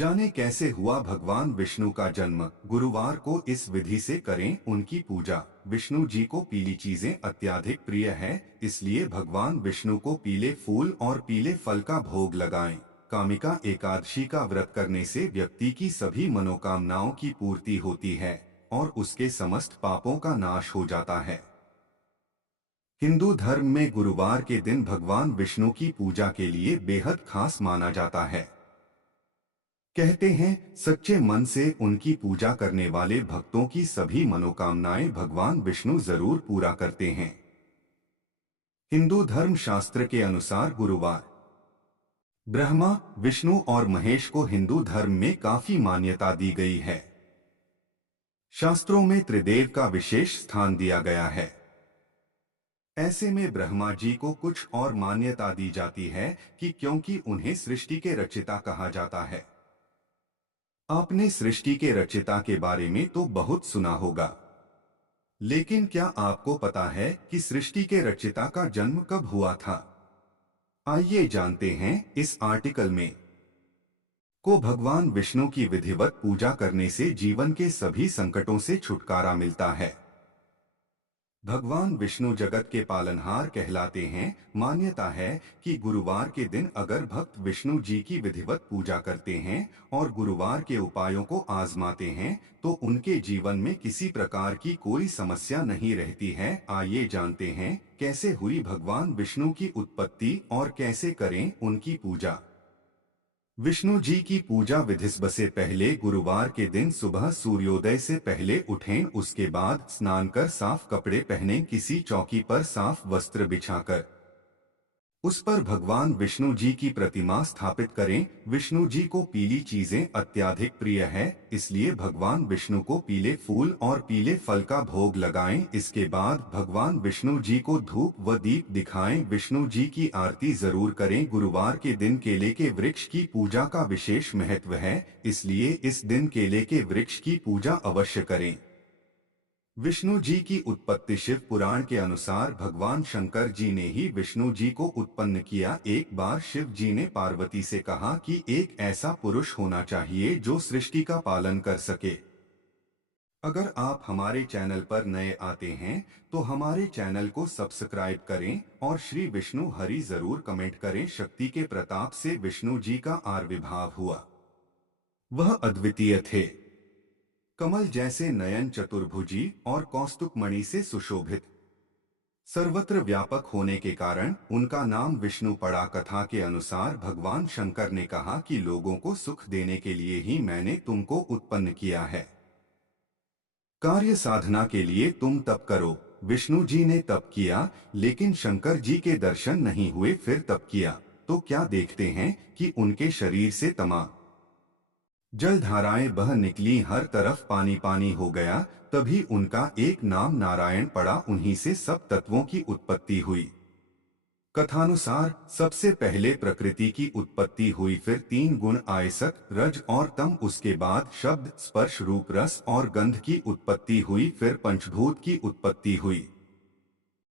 जाने कैसे हुआ भगवान विष्णु का जन्म। गुरुवार को इस विधि से करें उनकी पूजा। विष्णु जी को पीली चीजें अत्यधिक प्रिय है, इसलिए भगवान विष्णु को पीले फूल और पीले फल का भोग लगाएं। कामिका एकादशी का व्रत करने से व्यक्ति की सभी मनोकामनाओं की पूर्ति होती है और उसके समस्त पापों का नाश हो जाता है। हिंदू धर्म में गुरुवार के दिन भगवान विष्णु की पूजा के लिए बेहद खास माना जाता है। कहते हैं सच्चे मन से उनकी पूजा करने वाले भक्तों की सभी मनोकामनाएं भगवान विष्णु जरूर पूरा करते हैं। हिंदू धर्म शास्त्र के अनुसार गुरुवार ब्रह्मा, विष्णु और महेश को हिंदू धर्म में काफी मान्यता दी गई है। शास्त्रों में त्रिदेव का विशेष स्थान दिया गया है। ऐसे में ब्रह्मा जी को कुछ और मान्यता दी जाती है कि क्योंकि उन्हें सृष्टि के रचयिता कहा जाता है। आपने सृष्टि के रचयिता के बारे में तो बहुत सुना होगा, लेकिन क्या आपको पता है कि सृष्टि के रचयिता का जन्म कब हुआ था? आइए जानते हैं इस आर्टिकल में। को भगवान विष्णु की विधिवत पूजा करने से जीवन के सभी संकटों से छुटकारा मिलता है। भगवान विष्णु जगत के पालनहार कहलाते हैं। मान्यता है कि गुरुवार के दिन अगर भक्त विष्णु जी की विधिवत पूजा करते हैं और गुरुवार के उपायों को आजमाते हैं तो उनके जीवन में किसी प्रकार की कोई समस्या नहीं रहती है। आइए जानते हैं कैसे हुई भगवान विष्णु की उत्पत्ति और कैसे करें उनकी पूजा। विष्णु जी की पूजा विधि से पहले गुरुवार के दिन सुबह सूर्योदय से पहले उठें, उसके बाद स्नान कर साफ कपड़े पहनें, किसी चौकी पर साफ वस्त्र बिछाकर उस पर भगवान विष्णु जी की प्रतिमा स्थापित करें। विष्णु जी को पीली चीजें अत्यधिक प्रिय है, इसलिए भगवान विष्णु को पीले फूल और पीले फल का भोग लगाएं। इसके बाद भगवान विष्णु जी को धूप व दीप दिखाएं। विष्णु जी की आरती जरूर करें। गुरुवार के दिन केले के वृक्ष की पूजा का विशेष महत्व है, इसलिए इस दिन केले के वृक्ष की पूजा अवश्य करें। विष्णु जी की उत्पत्ति शिव पुराण के अनुसार भगवान शंकर जी ने ही विष्णु जी को उत्पन्न किया। एक बार शिव जी ने पार्वती से कहा कि एक ऐसा पुरुष होना चाहिए जो सृष्टि का पालन कर सके। अगर आप हमारे चैनल पर नए आते हैं तो हमारे चैनल को सब्सक्राइब करें और श्री विष्णु हरि जरूर कमेंट करें। शक्ति के प्रताप से विष्णु जी का आविर्भाव हुआ। वह अद्वितीय थे, कमल जैसे नयन, चतुर्भुजी और कौस्तुभ मणि से सुशोभित, सर्वत्र व्यापक होने के कारण उनका नाम विष्णु पड़ा। कथा के अनुसार भगवान शंकर ने कहा कि लोगों को सुख देने के लिए ही मैंने तुमको उत्पन्न किया है। कार्य साधना के लिए तुम तप करो। विष्णु जी ने तप किया, लेकिन शंकर जी के दर्शन नहीं हुए। फिर तप किया तो क्या देखते हैं कि उनके शरीर से तमाम जलधाराएं बह निकली, हर तरफ पानी पानी हो गया। तभी उनका एक नाम नारायण पड़ा, उन्हीं से सब तत्वों की उत्पत्ति हुई। कथानुसार सबसे पहले प्रकृति की उत्पत्ति हुई, फिर तीन गुण आए सत, रज और तम, उसके बाद शब्द, स्पर्श, रूप, रस और गंध की उत्पत्ति हुई, फिर पंचभूत की उत्पत्ति हुई।